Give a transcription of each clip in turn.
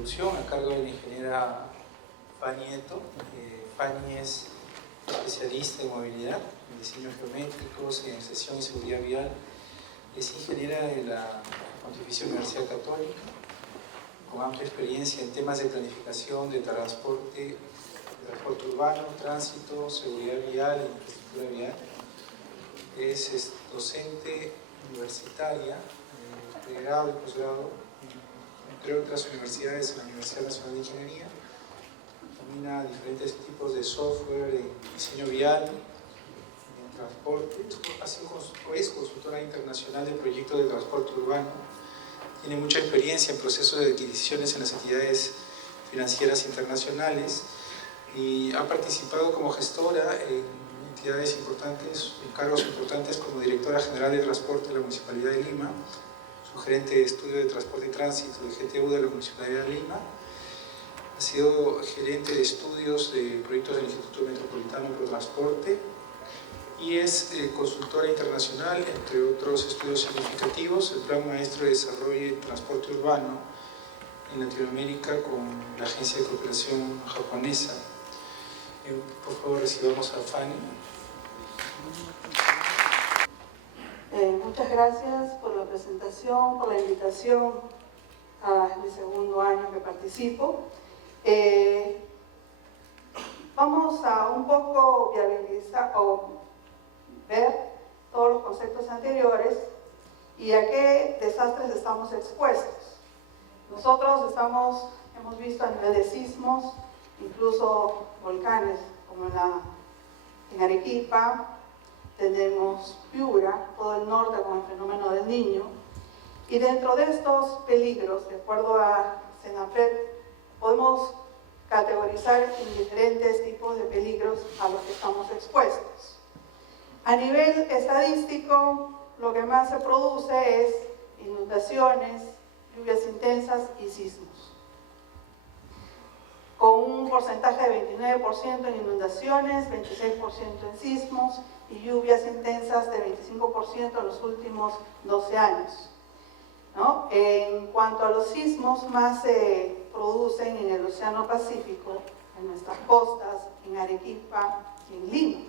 introducción a cargo de la ingeniera Fanny Nieto. Fanny es especialista en movilidad, en diseños geométricos, señalización y seguridad vial. Es ingeniera de la Pontificia Universidad Católica, con amplia experiencia en temas de planificación de transporte urbano, tránsito, seguridad vial e infraestructura vial. Es docente universitaria, de grado y posgrado, entre otras universidades, en la Universidad Nacional de Ingeniería. Domina diferentes tipos de software en diseño vial, en transporte. Es consultora internacional de proyectos de transporte urbano. Tiene mucha experiencia en procesos de adquisiciones en las entidades financieras internacionales y ha participado como gestora en entidades importantes, en cargos importantes como directora general de transporte de la Municipalidad de Lima, su gerente de estudio de transporte y tránsito de GTU de la Municipalidad de Lima. Ha sido gerente de estudios de proyectos del Instituto Metropolitano Pro Transporte y es consultora internacional, entre otros estudios significativos, el Plan Maestro de Desarrollo y Transporte Urbano en Latinoamérica con la Agencia de Cooperación Japonesa. Por favor, recibamos a Fanny. Muchas gracias por la presentación, por la invitación a mi segundo año que participo. Vamos a un poco viabilizar o ver todos los conceptos anteriores y a qué desastres estamos expuestos. Nosotros hemos visto a nivel de sismos, incluso volcanes como en Arequipa, tenemos Piura, todo el norte con el fenómeno del Niño, y dentro de estos peligros, de acuerdo a CENAPRED, podemos categorizar en diferentes tipos de peligros a los que estamos expuestos. A nivel estadístico, lo que más se produce es inundaciones, lluvias intensas y sismos, con un porcentaje de 29% en inundaciones, 26% en sismos y lluvias intensas de 25% en los últimos 12 años. ¿No? En cuanto a los sismos, más se producen en el Océano Pacífico, en nuestras costas, en Arequipa y en Lima.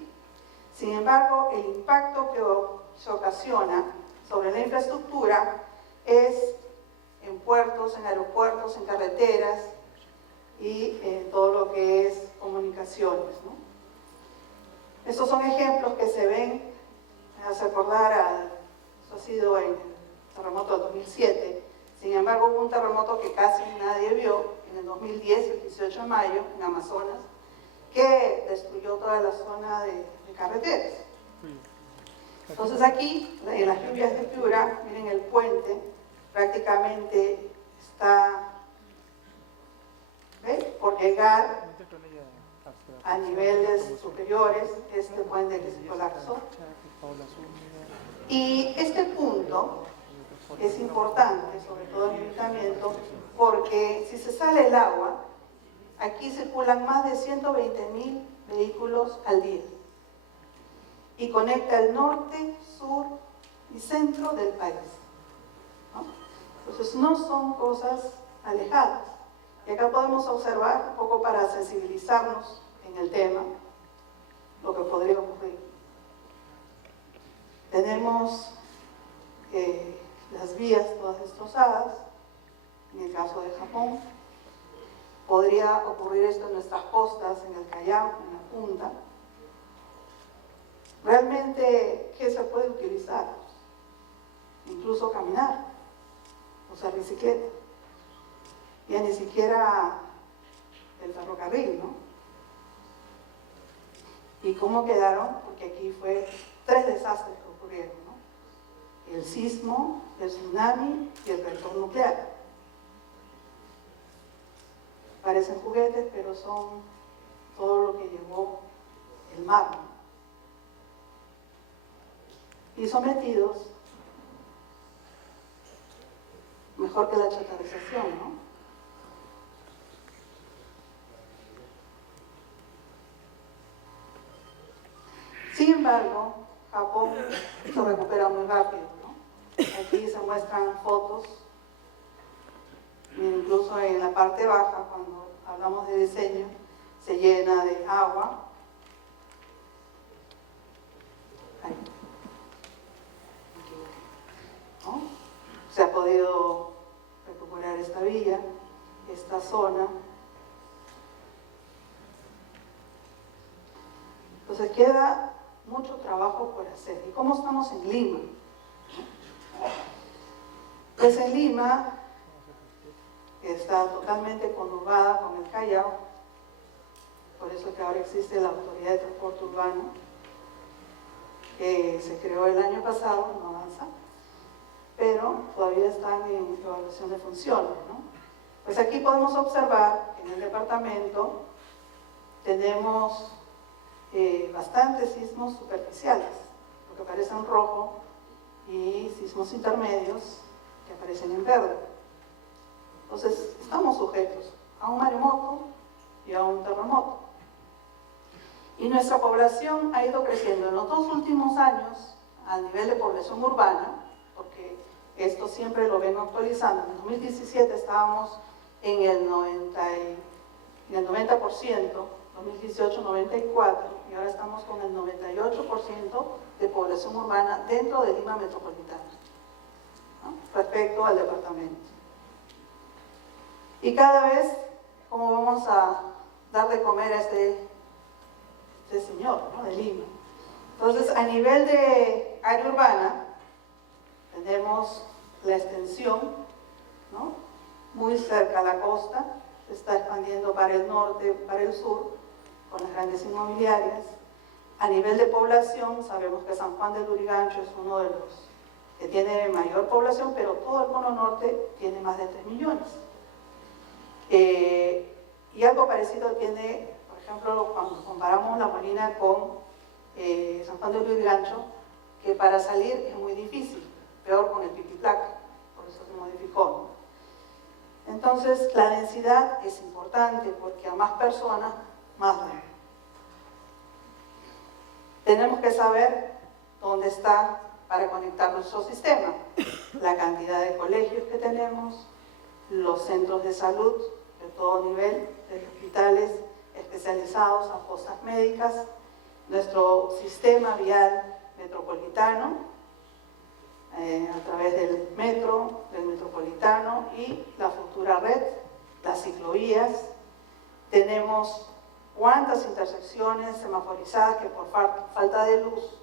Sin embargo, el impacto que se ocasiona sobre la infraestructura es en puertos, en aeropuertos, en carreteras y en todo lo que es comunicaciones, ¿no? Estos son ejemplos que se ven, me hace acordar, eso ha sido en el terremoto del 2007, sin embargo hubo un terremoto que casi nadie vio en el 2010, el 18 de mayo, en Amazonas, que destruyó toda la zona de carreteras. Entonces aquí, en las lluvias de Piura, miren el puente, prácticamente está, ¿ves?, por llegar a niveles superiores, este puente que se colapsó. Y este punto es importante, sobre todo en el ayuntamiento, porque si se sale el agua, aquí circulan más de 120.000 vehículos al día y conecta el norte, sur y centro del país, ¿no? Entonces no son cosas alejadas. Y acá podemos observar, un poco para sensibilizarnos en el tema, lo que podría ocurrir. Tenemos las vías todas destrozadas, en el caso de Japón. Podría ocurrir esto en nuestras costas, en el Callao, en la punta. Realmente, ¿qué se puede utilizar? Incluso caminar, usar bicicleta. Ya ni siquiera el ferrocarril, ¿no? ¿Y cómo quedaron? Porque aquí fue 3 desastres que ocurrieron, ¿no? El sismo, el tsunami y el reactor nuclear. Parecen juguetes, pero son todo lo que llevó el mar, ¿no? Y sometidos, mejor que la chatarrización, ¿no? Sin embargo, Japón se recupera muy rápido, ¿no? Aquí se muestran fotos Incluso en la parte baja, cuando hablamos de diseño, se llena de agua. Ahí. ¿No? Se ha podido recuperar esta vía, esta zona. Entonces queda mucho trabajo por hacer. ¿Y cómo estamos en Lima? Pues en Lima, que está totalmente conurbada con el Callao, por eso que ahora existe la Autoridad de Transporte Urbano, que se creó el año pasado, no avanza, pero todavía están en evaluación de funciones, ¿no? Pues aquí podemos observar que en el departamento tenemos bastantes sismos superficiales, lo que aparece en rojo, y sismos intermedios que aparecen en verde. Entonces, estamos sujetos a un maremoto y a un terremoto. Y nuestra población ha ido creciendo en los 2 últimos años a nivel de población urbana, porque esto siempre lo vengo actualizando. En 2017 estábamos en el 90%, 2018 94%, y ahora estamos con el 98% de población urbana dentro de Lima metropolitana, ¿no? Respecto al departamento. Y cada vez, ¿cómo vamos a dar de comer a este señor, ¿no?, de Lima? Entonces, a nivel de área urbana, tenemos la extensión, ¿no?, muy cerca a la costa, se está expandiendo para el norte, para el sur, con las grandes inmobiliarias. A nivel de población, sabemos que San Juan del Lurigancho es uno de los que tiene mayor población, pero todo el cono norte tiene más de 3 millones. Y algo parecido tiene, por ejemplo, cuando comparamos La Molina con San Juan del Lurigancho, que para salir es muy difícil, peor con el Pipiplaca, por eso se modificó, ¿no? Entonces, la densidad es importante porque a más personas, más daño. Tenemos que saber dónde está para conectar nuestro sistema, la cantidad de colegios que tenemos, los centros de salud de todo nivel, desde hospitales especializados a postas médicas, nuestro sistema vial metropolitano, a través del metro, del metropolitano y la futura red, las ciclovías. Tenemos cuántas intersecciones semaforizadas que por falta de luz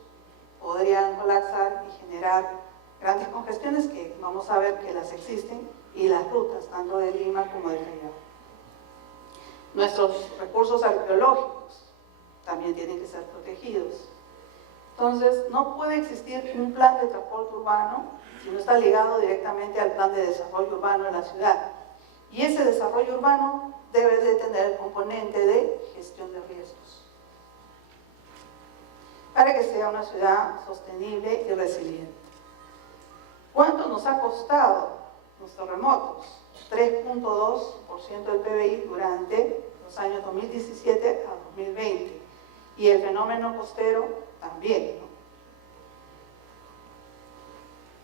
podrían colapsar y generar grandes congestiones, que vamos a ver que las existen, y las rutas, tanto de Lima como de Callao. Nuestros recursos arqueológicos también tienen que ser protegidos. Entonces, no puede existir un plan de transporte urbano si no está ligado directamente al plan de desarrollo urbano de la ciudad. Y ese desarrollo urbano debe de tener el componente de gestión de riesgos, para que sea una ciudad sostenible y resiliente. ¿Cuánto nos ha costado los terremotos? 3.2% del PBI durante los años 2017 a 2020. Y el fenómeno costero también, ¿no?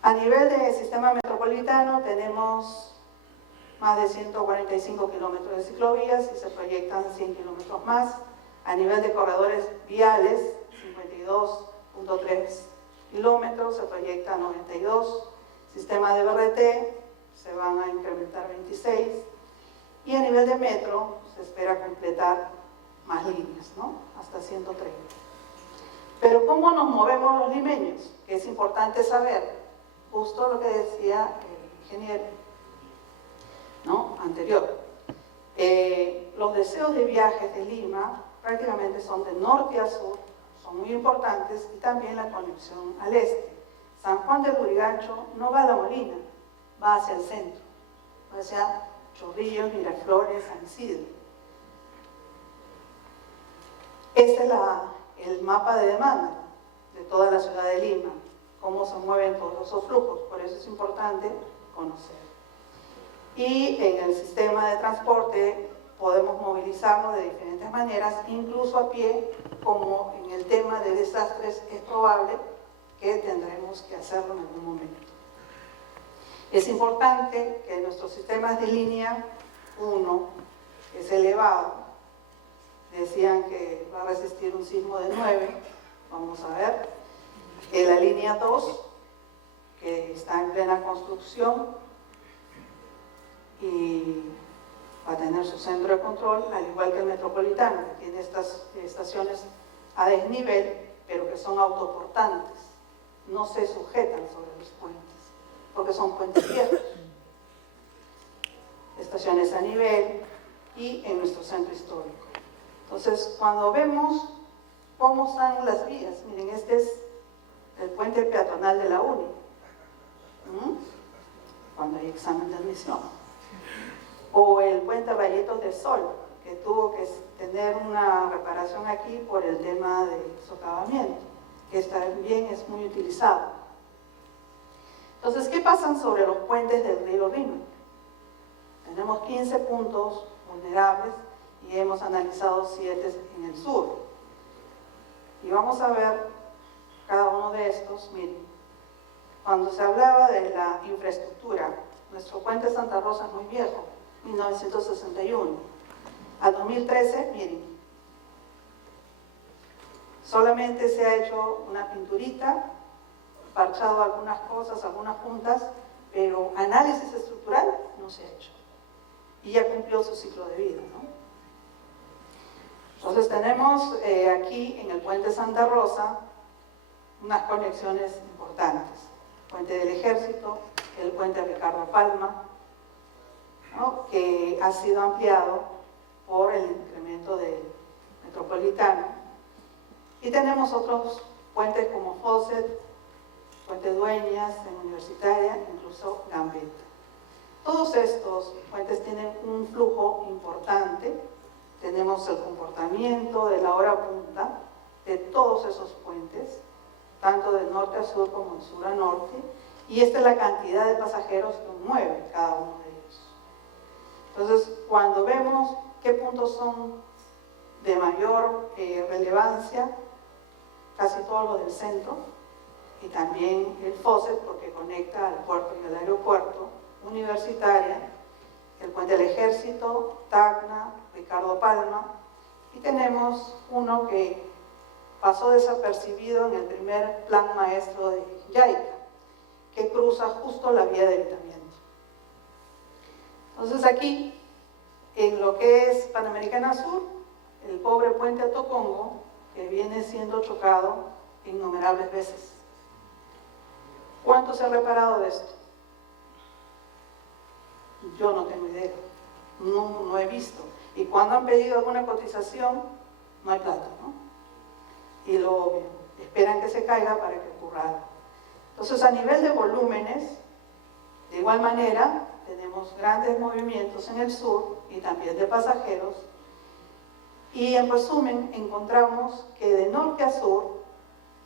A nivel de sistema metropolitano tenemos más de 145 kilómetros de ciclovías y se proyectan 100 kilómetros más. A nivel de corredores viales, 52.3 kilómetros, se proyecta 92. Sistema de BRT, se van a incrementar 26. Y a nivel de metro, se espera completar más líneas, ¿no?, hasta 130. Pero ¿cómo nos movemos los limeños? Que es importante saber, justo lo que decía el ingeniero, ¿no?, anterior. Los deseos de viajes de Lima prácticamente son de norte a sur, son muy importantes, y también la conexión al este. San Juan del Lurigancho no va a La Molina, va hacia el centro, va hacia Chorrillos, Miraflores, San Isidro. Este es el mapa de demanda de toda la ciudad de Lima, cómo se mueven todos esos flujos, por eso es importante conocer. Y en el sistema de transporte podemos movilizarnos de diferentes maneras, incluso a pie, como en el tema de desastres es probable que tendremos que hacerlo en algún momento. Es importante que nuestros sistemas de línea 1, que es elevado, decían que va a resistir un sismo de 9, vamos a ver, que la línea 2, que está en plena construcción y va a tener su centro de control, al igual que el Metropolitano, que tiene estas estaciones a desnivel, pero que son autoportantes, no se sujetan sobre los puentes, porque son puentes viejos. Estaciones a nivel y en nuestro centro histórico. Entonces, cuando vemos cómo están las vías, miren, este es el puente peatonal de la UNI, cuando hay examen de admisión, o el puente Rayitos del Sol, que tuvo que tener una reparación aquí por el tema de socavamiento, que también es muy utilizado. Entonces, ¿qué pasa sobre los puentes del río Rímac? Tenemos 15 puntos vulnerables y hemos analizado 7 en el sur. Y vamos a ver cada uno de estos. Miren, cuando se hablaba de la infraestructura, nuestro puente Santa Rosa es muy viejo, 1961. Al 2013, miren, solamente se ha hecho una pinturita, parchado algunas cosas, algunas puntas, pero análisis estructural no se ha hecho. Y ya cumplió su ciclo de vida, ¿no? Entonces tenemos aquí en el puente Santa Rosa unas conexiones importantes. Puente del Ejército, el puente Ricardo Palma, ¿no?, que ha sido ampliado por el incremento del Metropolitano. Y tenemos otros puentes como Fawcett, Puente Dueñas, en Universitaria, incluso Gambetta. Todos estos puentes tienen un flujo importante. Tenemos el comportamiento de la hora punta de todos esos puentes, tanto de norte a sur como de sur a norte, y esta es la cantidad de pasajeros que mueve cada uno de ellos. Entonces, cuando vemos qué puntos son de mayor relevancia, casi todos los del centro, y también el Fawcett, porque conecta al puerto y al aeropuerto, Universitaria, el puente del Ejército, Tacna, Ricardo Palma, y tenemos uno que pasó desapercibido en el primer plan maestro de JICA, que cruza justo la vía de evitamiento. Entonces aquí, en lo que es Panamericana Sur, el pobre puente Atocongo, que viene siendo chocado innumerables veces. ¿Cuánto se ha reparado de esto? Yo no tengo idea, no he visto. Y cuando han pedido alguna cotización, no hay plata, ¿no? Y lo esperan que se caiga para que ocurra algo. Entonces, a nivel de volúmenes, de igual manera, tenemos grandes movimientos en el sur y también de pasajeros. Y en resumen, encontramos que de norte a sur,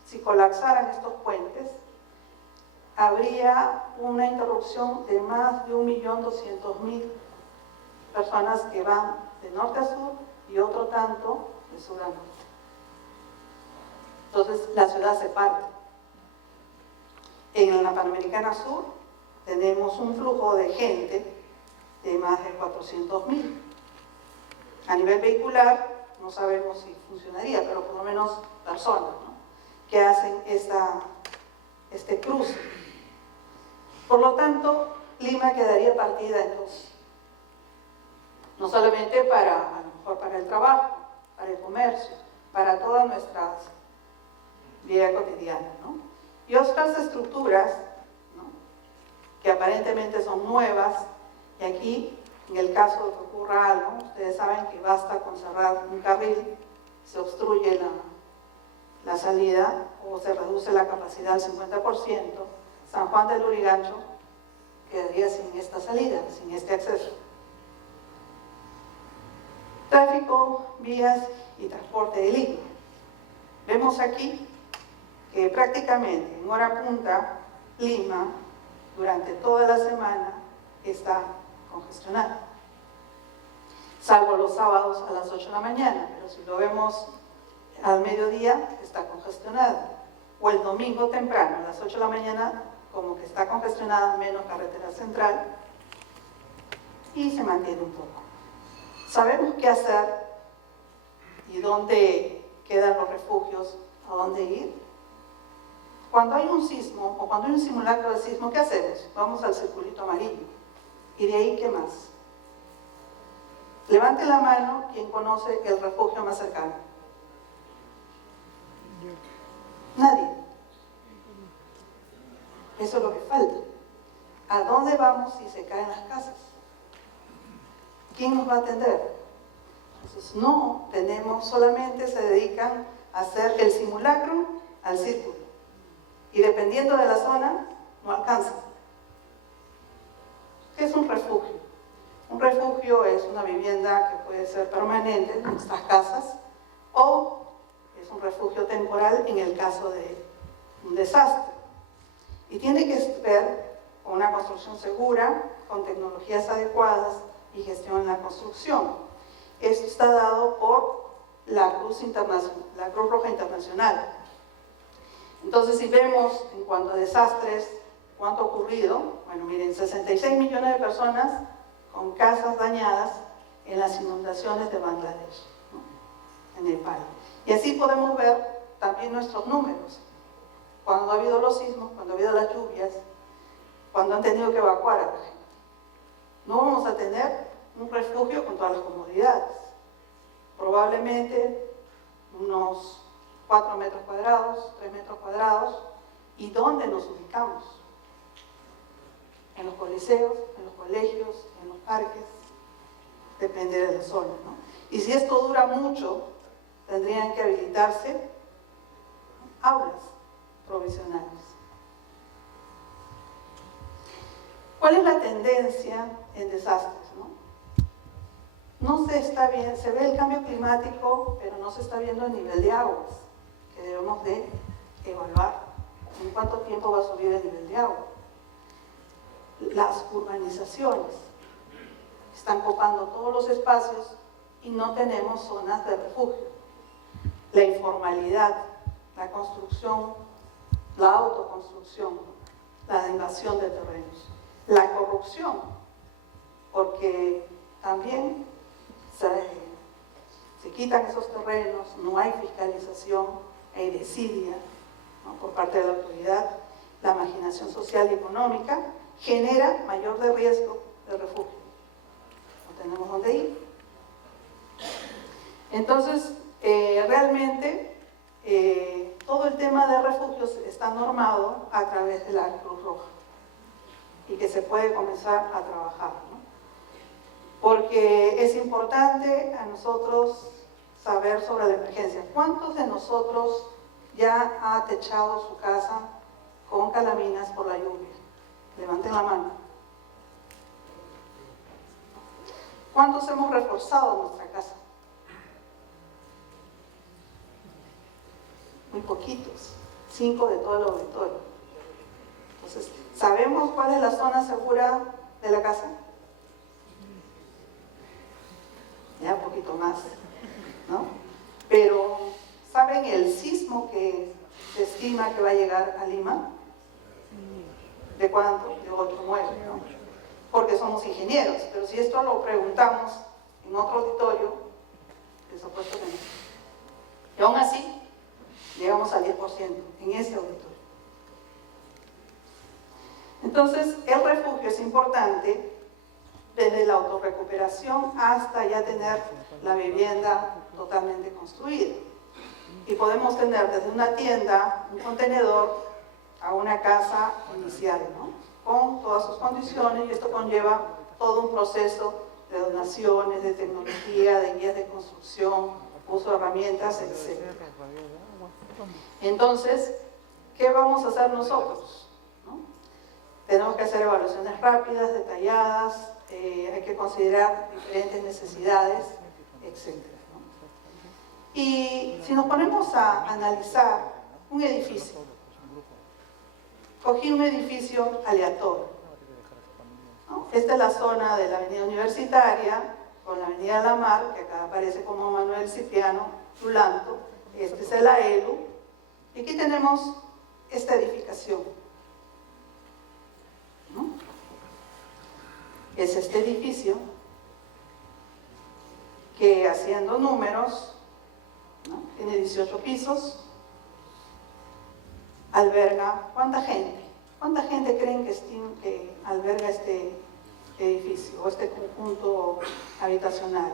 si colapsaran estos puentes, habría una interrupción de más de 1.200.000 personas que van de norte a sur y otro tanto de sur a norte. Entonces la ciudad se parte. En la Panamericana Sur tenemos un flujo de gente de más de 400.000. A nivel vehicular no sabemos si funcionaría, pero por lo menos personas, ¿no?, que hacen este cruce. Por lo tanto, Lima quedaría partida en dos. No solamente a lo mejor para el trabajo, para el comercio, para toda nuestra vida cotidiana, ¿no? Y otras estructuras, ¿no?, que aparentemente son nuevas, y aquí, en el caso de que ocurra algo, ustedes saben que basta con cerrar un carril, se obstruye la salida o se reduce la capacidad al 50%, San Juan del Lurigancho quedaría sin esta salida, sin este acceso. Tráfico, vías y transporte de Lima. Vemos aquí que prácticamente en hora punta, Lima, durante toda la semana, está congestionada. Salvo los sábados a las 8 de la mañana, pero si lo vemos al mediodía, está congestionada. O el domingo temprano, a las 8 de la mañana, como que está congestionada, menos carretera central, y se mantiene un poco. Sabemos qué hacer y dónde quedan los refugios, a dónde ir. Cuando hay un sismo o cuando hay un simulacro de sismo, ¿qué hacemos? Vamos al circulito amarillo. ¿Y de ahí qué más? Levante la mano quien conoce el refugio más cercano. Nadie. Eso es lo que falta. ¿A dónde vamos si se caen las casas? ¿Quién nos va a atender? Entonces, no tenemos, solamente se dedican a hacer el simulacro al círculo. Y dependiendo de la zona, no alcanza. ¿Qué es un refugio? Un refugio es una vivienda que puede ser permanente en nuestras casas o es un refugio temporal en el caso de un desastre. Y tiene que ver con una construcción segura, con tecnologías adecuadas y gestión en la construcción. Esto está dado por la Cruz Roja Internacional. Entonces, si vemos en cuanto a desastres, cuánto ha ocurrido, bueno, miren, 66 millones de personas con casas dañadas en las inundaciones de Bangladesh, ¿no? En Nepal. Y así podemos ver también nuestros números. Cuando ha habido los sismos, cuando ha habido las lluvias, cuando han tenido que evacuar a la gente. No vamos a tener un refugio con todas las comodidades. Probablemente unos 4 metros cuadrados, 3 metros cuadrados. ¿Y dónde nos ubicamos? En los coliseos, en los colegios, en los parques. Depende de la zona, ¿no? Y si esto dura mucho, tendrían que habilitarse aulas provisionales. ¿Cuál es la tendencia en desastres, no? No se está bien, se ve el cambio climático, pero no se está viendo el nivel de aguas, que debemos de evaluar en cuánto tiempo va a subir el nivel de agua. Las urbanizaciones están copando todos los espacios y no tenemos zonas de refugio. La informalidad, la construcción, la autoconstrucción, la invasión de terrenos, la corrupción, porque también se quitan esos terrenos, no hay fiscalización, hay desidia, ¿no? Por parte de la autoridad, la marginación social y económica genera mayor de riesgo de refugio. No tenemos dónde ir. Entonces, realmente todo el tema de refugios está normado a través de la Cruz Roja y que se puede comenzar a trabajar, ¿no? Porque es importante a nosotros saber sobre la emergencia. ¿Cuántos de nosotros ya ha techado su casa con calaminas por la lluvia? Levanten la mano. ¿Cuántos hemos reforzado nuestra casa? Muy poquitos, 5 de todo el auditorio. Entonces, ¿sabemos cuál es la zona segura de la casa? Ya un poquito más, ¿no? Pero, ¿saben el sismo que se estima que va a llegar a Lima? ¿De cuánto? De 8 o 9, ¿no? Porque somos ingenieros, pero si esto lo preguntamos en otro auditorio, es opuesto que no. Y aún así, llegamos al 10% en ese auditorio. Entonces, el refugio es importante desde la autorrecuperación hasta ya tener la vivienda totalmente construida. Y podemos tener desde una tienda, un contenedor, a una casa inicial, ¿no? Con todas sus condiciones, y esto conlleva todo un proceso de donaciones, de tecnología, de guías de construcción, uso de herramientas, etc. Entonces, ¿qué vamos a hacer nosotros? ¿No? Tenemos que hacer evaluaciones rápidas, detalladas, hay que considerar diferentes necesidades, etc. ¿no? Y si nos ponemos a analizar un edificio, cogí un edificio aleatorio, ¿no? Esta es la zona de la Avenida Universitaria, con la Avenida La Mar, que acá aparece como Manuel Cipriano Lulanto, este es el AELU, y aquí tenemos esta edificación. es este edificio que, haciendo números, ¿no?, tiene 18 pisos, alberga, ¿cuánta gente? ¿Cuánta gente creen que alberga este edificio o este conjunto habitacional?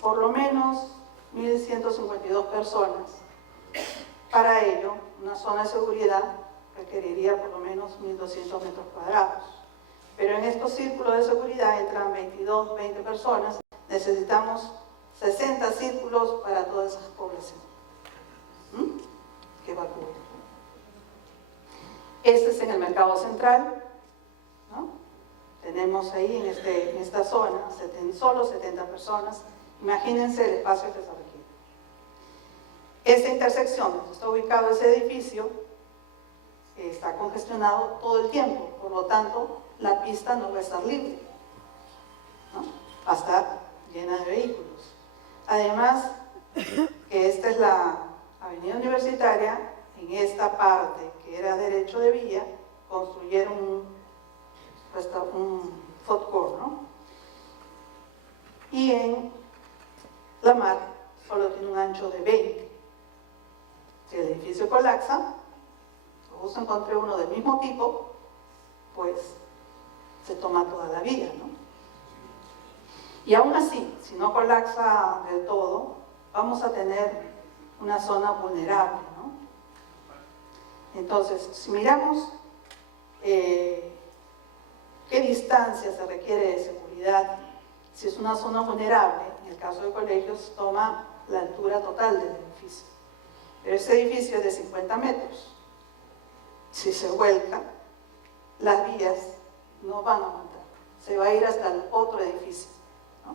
Por lo menos 1.152 personas. Para ello, una zona de seguridad requeriría por lo menos 1.200 metros cuadrados. Pero en estos círculos de seguridad entran 22, 20 personas. Necesitamos 60 círculos para toda esa población que va a cubrir. Este es en el mercado central, ¿no? Tenemos ahí en esta zona solo 70 personas. Imagínense el espacio que se requiere. Esta intersección donde está ubicado ese edificio está congestionado todo el tiempo, por lo tanto la pista no va a estar libre, ¿no? Va a estar llena de vehículos. Además, que esta es la avenida Universitaria, en esta parte que era derecho de vía, construyeron un food court, ¿no? Y en la mar solo tiene un ancho de 20. Si el edificio colapsa, o encontré uno del mismo tipo, pues se toma toda la vía, ¿no? Y aún así, si no colapsa del todo, vamos a tener una zona vulnerable, ¿no? Entonces, si miramos qué distancia se requiere de seguridad, si es una zona vulnerable, en el caso de colegios, toma la altura total del edificio. Pero ese edificio es de 50 metros. Si se vuelca, las vías no van a aguantar. Se va a ir hasta el otro edificio, ¿no?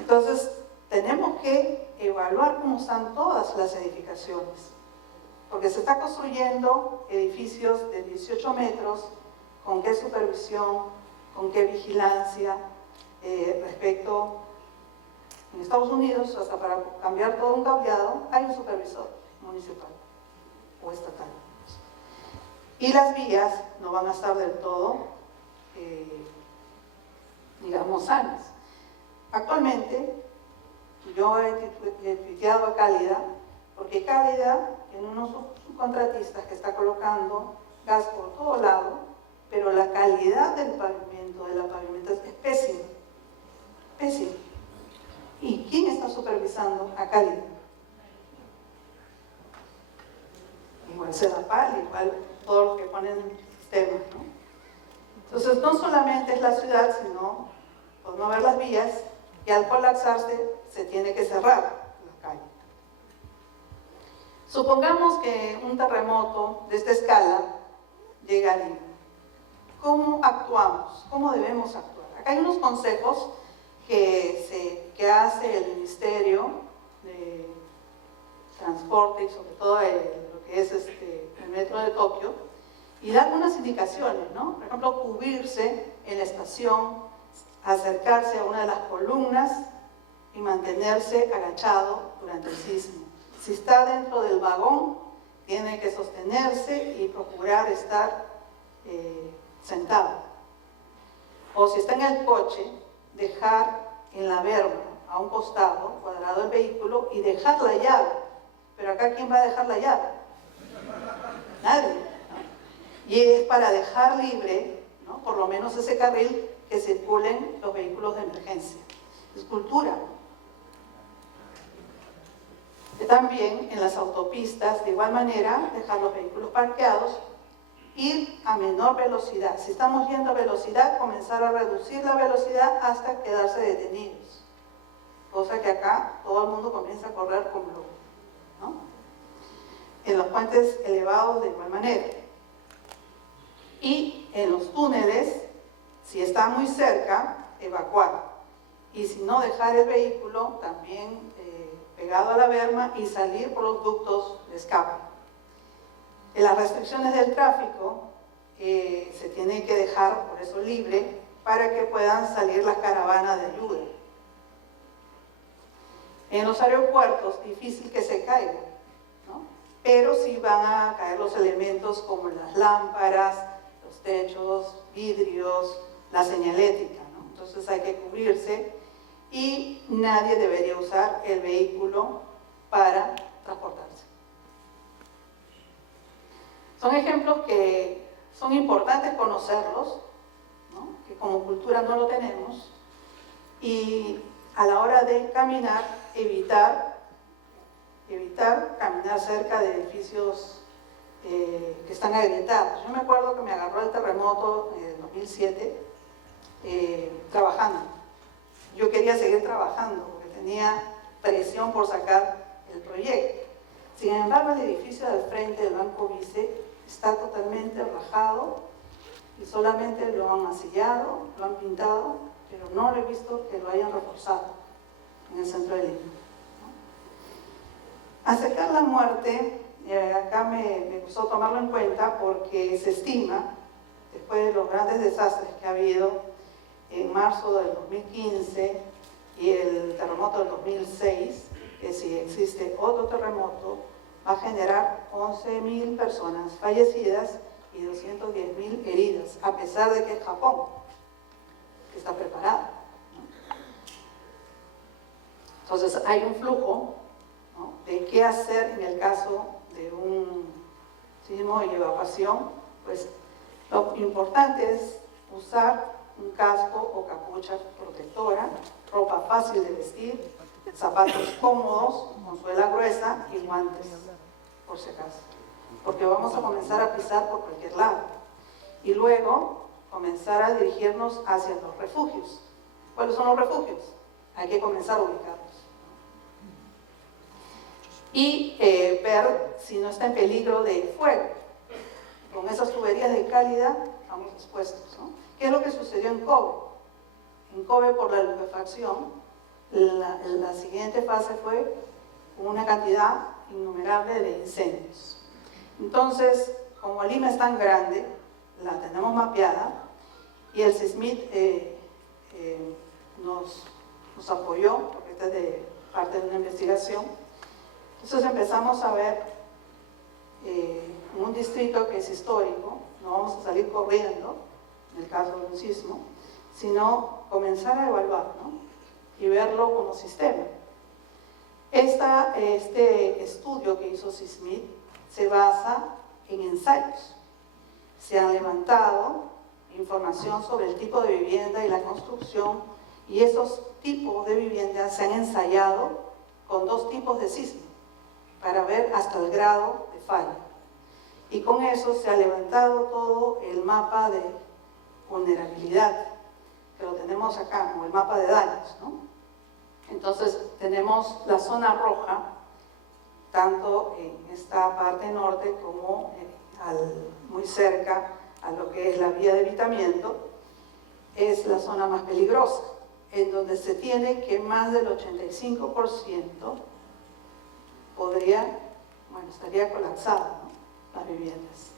Entonces, tenemos que evaluar cómo están todas las edificaciones. Porque se está construyendo edificios de 18 metros, con qué supervisión, con qué vigilancia, respecto, en Estados Unidos, hasta para cambiar todo un cableado, hay un supervisor municipal o estatal. Y las vías no van a estar del todo, digamos, sanas. Actualmente, yo he tuiteado a Cálida, porque Cálida tiene unos subcontratistas que está colocando gas por todo lado, pero la calidad del pavimento, de la pavimentación, es pésima. Pésima. ¿Y quién está supervisando a Cálida? Igual Sedapal, igual todos los que ponen sistemas, ¿no? Entonces, no solamente es la ciudad, sino por no ver las vías, y al colapsarse se tiene que cerrar la calle. Supongamos que un terremoto de esta escala llega a Lima. ¿Cómo actuamos? ¿Cómo debemos actuar? Acá hay unos consejos que hace el Ministerio de Transporte y sobre todo lo que es el metro de Tokio, y da algunas indicaciones, ¿no? Por ejemplo, cubrirse en la estación, acercarse a una de las columnas y mantenerse agachado durante el sismo. Si está dentro del vagón, tiene que sostenerse y procurar estar sentado. O si está en el coche, dejar en la verma, a un costado, cuadrado el vehículo, y dejar la llave. Pero acá, ¿quién va a dejar la llave? Nadie, ¿no? Y es para dejar libre, ¿no?, por lo menos ese carril que circulen los vehículos de emergencia. Es cultura. También en las autopistas, de igual manera, dejar los vehículos parqueados, ir a menor velocidad. Si estamos yendo a velocidad, comenzar a reducir la velocidad hasta quedarse detenidos. Cosa que acá todo el mundo comienza a correr como loco, ¿no? En los puentes elevados de igual manera. Y en los túneles, si está muy cerca, evacuar. Y si no, dejar el vehículo también pegado a la berma y salir por los ductos de escape. En las restricciones del tráfico se tiene que dejar por eso libre para que puedan salir las caravanas de ayuda. En los aeropuertos, difícil que se caigan, ¿no? Pero sí van a caer los elementos como las lámparas, los techos, vidrios, la señalética, ¿no? entonces hay que cubrirse y nadie debería usar el vehículo para transportarse. Son ejemplos que son importantes conocerlos, ¿no? Que como cultura no lo tenemos, y a la hora de caminar, evitar caminar cerca de edificios que están agrietados. Yo me acuerdo que me agarró el terremoto en el 2007 trabajando. Yo quería seguir trabajando porque tenía presión por sacar el proyecto. Sin embargo, el edificio del frente del Banco Vice está totalmente rajado y solamente lo han masillado, lo han pintado, pero no he visto que lo hayan reforzado en el centro de Lima. Acercar la muerte, acá me gustó tomarlo en cuenta porque se estima, después de los grandes desastres que ha habido en marzo del 2015 y el terremoto del 2006, que si existe otro terremoto, va a generar 11.000 personas fallecidas y 210.000 heridas, a pesar de que es Japón, que está preparado, ¿no? Entonces hay un flujo, ¿no?, de qué hacer en el caso de un sismo y evacuación. Pues lo importante es usar un casco o capucha protectora, ropa fácil de vestir, zapatos cómodos, con suela gruesa y guantes, por si acaso. Porque vamos a comenzar a pisar por cualquier lado. Y luego comenzar a dirigirnos hacia los refugios. ¿Cuáles son los refugios? Hay que comenzar a ubicarlos. Y ver si no está en peligro de fuego. Con esas tuberías de cálida estamos expuestos, ¿no? ¿Qué es lo que sucedió en Kobe? En Kobe, por la liquefacción, la siguiente fase fue una cantidad innumerable de incendios. Entonces, como Lima es tan grande, la tenemos mapeada y el SISMIT nos apoyó, porque esta es de parte de una investigación. Entonces empezamos a ver en un distrito que es histórico, no vamos a salir corriendo en el caso de un sismo, sino comenzar a evaluar, ¿no?, y verlo como sistema. Este estudio que hizo SISMIT se basa en ensayos. Se han levantado información sobre el tipo de vivienda y la construcción, y esos tipos de viviendas se han ensayado con 2 tipos de sismo para ver hasta el grado de falla. Y con eso se ha levantado todo el mapa de vulnerabilidad, que lo tenemos acá, como el mapa de daños, ¿no? Entonces tenemos la zona roja, tanto en esta parte norte como muy cerca a lo que es la vía de evitamiento, es la zona más peligrosa, en donde se tiene que más del 85% estaría colapsada, ¿no?, las viviendas.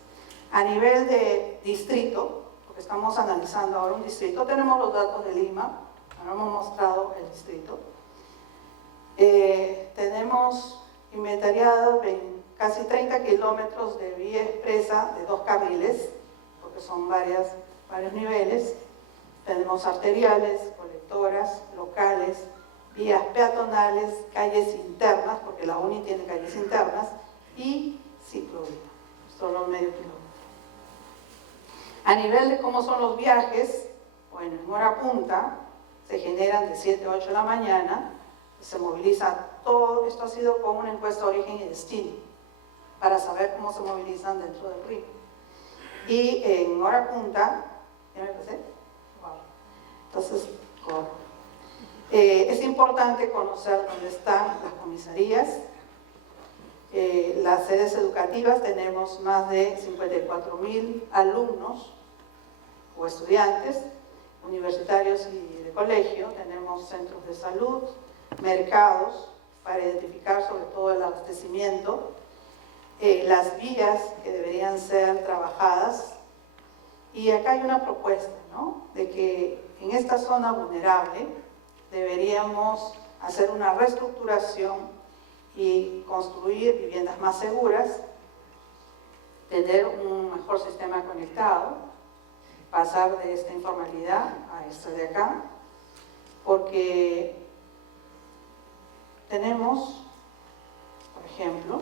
A nivel de distrito, porque estamos analizando ahora un distrito, tenemos los datos de Lima, ahora hemos mostrado el distrito. Tenemos inventariado casi 30 kilómetros de vía expresa de 2 carriles, porque son varios niveles. Tenemos arteriales, colectoras, locales, vías peatonales, calles internas, porque la UNI tiene calles internas, y ciclovía, solo medio kilómetro. A nivel de cómo son los viajes, bueno, en hora punta se generan de 7 a 8 de la mañana, se moviliza todo. Esto ha sido con una encuesta de origen y destino, para saber cómo se movilizan dentro del río. Y en hora punta, ¿ya me pasé? Wow. Entonces, corro. Es importante conocer dónde están las comisarías, las sedes educativas. Tenemos más de 54.000 alumnos o estudiantes, universitarios y de colegio. Tenemos centros de salud, mercados, para identificar sobre todo el abastecimiento, las vías que deberían ser trabajadas. Y acá hay una propuesta, ¿no?, de que en esta zona vulnerable deberíamos hacer una reestructuración y construir viviendas más seguras, tener un mejor sistema conectado, pasar de esta informalidad a esta de acá, porque tenemos, por ejemplo,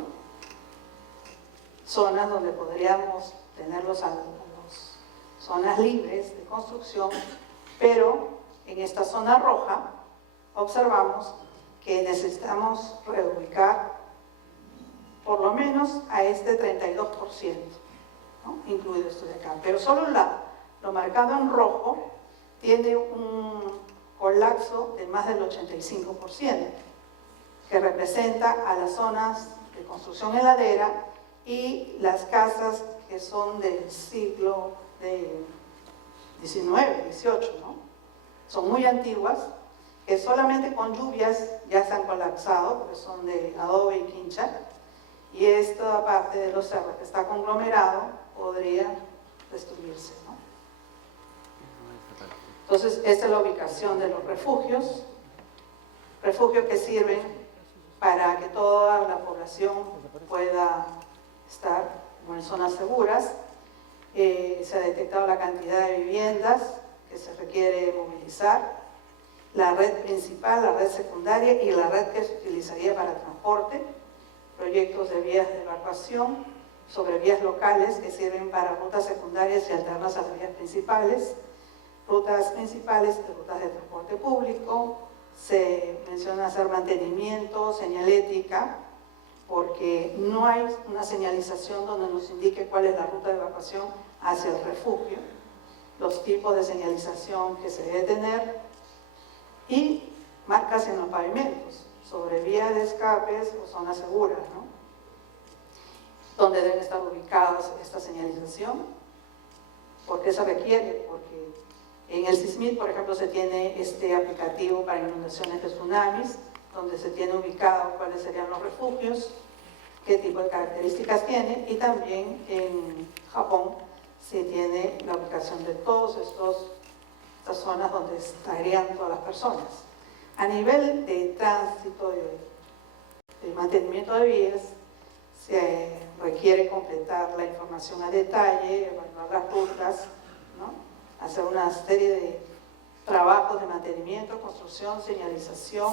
zonas donde podríamos tener zonas libres de construcción, pero en esta zona roja observamos que necesitamos reubicar por lo menos a este 32%, ¿no? Incluido esto de acá. Pero solo lo marcado en rojo tiene un colapso de más del 85%, que representa a las zonas de construcción heladera y las casas que son del siglo XIX, XVIII, ¿no? Son muy antiguas, que solamente con lluvias ya se han colapsado, porque son de adobe y quincha, y esta parte de los cerros que está conglomerado podría destruirse, ¿no? Entonces, esta es la ubicación de los refugios que sirven para que toda la población pueda estar en zonas seguras. Se ha detectado la cantidad de viviendas que se requiere movilizar, la red principal, la red secundaria y la red que se utilizaría para transporte, proyectos de vías de evacuación sobre vías locales que sirven para rutas secundarias y alternas a las vías principales, rutas principales y rutas de transporte público. Se menciona hacer mantenimiento, señalética, porque no hay una señalización donde nos indique cuál es la ruta de evacuación hacia el refugio, los tipos de señalización que se debe tener y marcas en los pavimentos sobre vías de escapes o zonas seguras, ¿no? Donde deben estar ubicadas esta señalización. ¿Por qué se requiere? Porque en el SISMIT, por ejemplo, se tiene este aplicativo para inundaciones de tsunamis, donde se tiene ubicado cuáles serían los refugios, qué tipo de características tiene, y también en Japón se tiene la ubicación de todas estas zonas donde estarían todas las personas. A nivel de tránsito, de mantenimiento de vías, se requiere completar la información a detalle, evaluar las rutas, ¿no? Hacer una serie de trabajos de mantenimiento, construcción, señalización,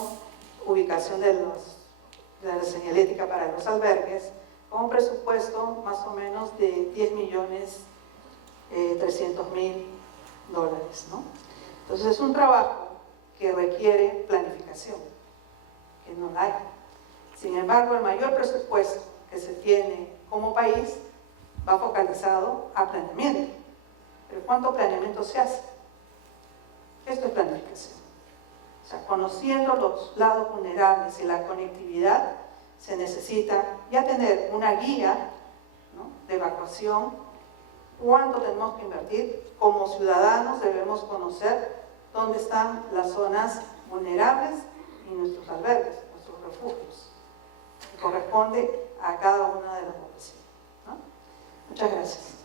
ubicación de la señalética para los albergues, con un presupuesto más o menos de $10.300.000, ¿no? Entonces es un trabajo que requiere planificación, que no la hay. Sin embargo, el mayor presupuesto que se tiene como país va focalizado a planeamiento. Pero ¿cuánto planeamiento se hace? Esto es planificación. O sea, conociendo los lados vulnerables y la conectividad, se necesita ya tener una guía, ¿no?, de evacuación. ¿Cuánto tenemos que invertir? Como ciudadanos debemos conocer dónde están las zonas vulnerables y nuestros albergues, nuestros refugios, que corresponde a cada una de las poblaciones, ¿no? Muchas gracias.